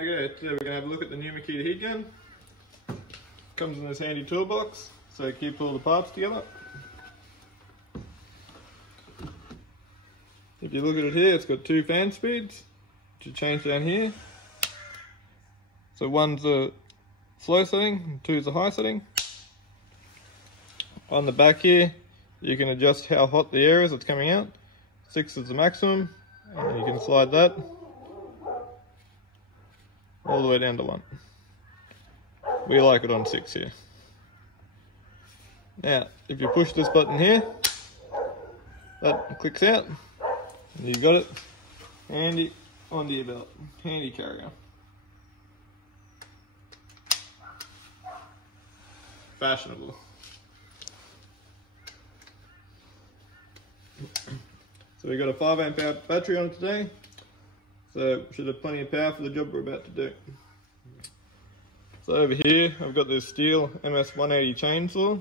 Okay, today we're going to have a look at the new Makita Heat Gun. Comes in this handy toolbox, so you keep all the parts together. If you look at it here, it's got two fan speeds, which you change down here. So one's a slow setting, and two's a high setting. On the back here, you can adjust how hot the air is that's coming out. 6 is the maximum, and you can slide that all the way down to 1. We like it on 6 here. Now, if you push this button here, that clicks out, and you've got it handy onto your belt. Handy carrier. Fashionable. So we've got a 5 amp hour battery on it today, so should have plenty of power for the job we're about to do. So over here I've got this steel MS-180 chainsaw,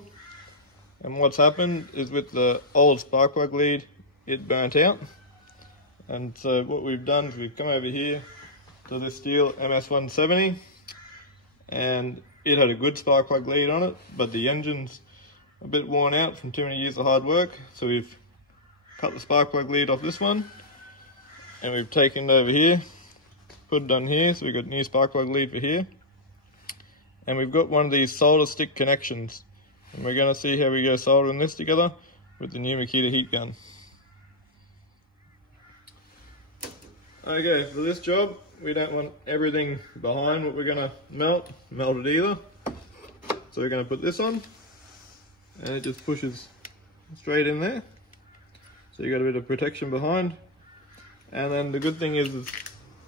and what's happened is with the old spark plug lead it burnt out, and so what we've done is we've come over here to this steel MS-170, and it had a good spark plug lead on it, but the engine's a bit worn out from too many years of hard work, so we've cut the spark plug lead off this one, and we've taken it over here, put it on here, so we've got new spark plug lead for here, and we've got one of these solder stick connections, and we're going to see how we go soldering this together with the new Makita Heat Gun. Okay, for this job we don't want everything behind what we're going to melt it either, so we're going to put this on, and it just pushes straight in there. So you got a bit of protection behind, and then the good thing is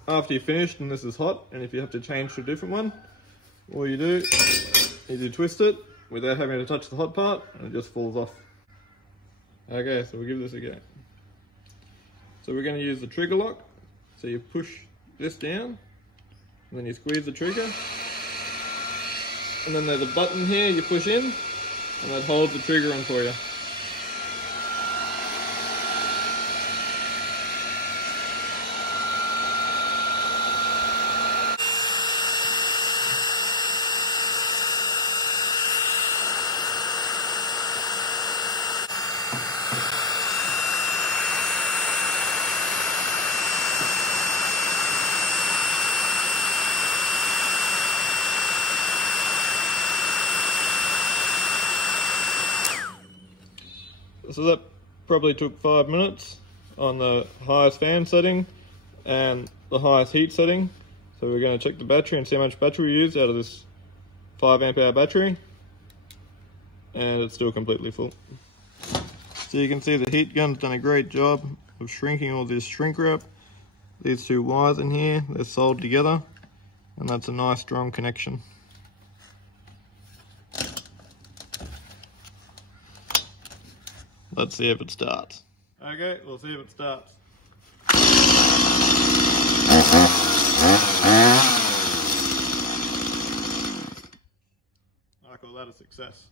after you're finished and this is hot, and if you have to change to a different one, all you do is you twist it without having to touch the hot part, and it just falls off. Okay, so we'll give this a go. So we're going to use the trigger lock. So you push this down, and then you squeeze the trigger, and then there's a button here you push in, and that holds the trigger on for you. So that probably took 5 minutes on the highest fan setting and the highest heat setting. So we're going to check the battery and see how much battery we used out of this 5 amp hour battery, and it's still completely full. So you can see the heat gun's done a great job of shrinking all this shrink wrap. These two wires in here, they're soldered together, and that's a nice strong connection. Let's see if it starts. Okay, we'll see if it starts. I call that a success.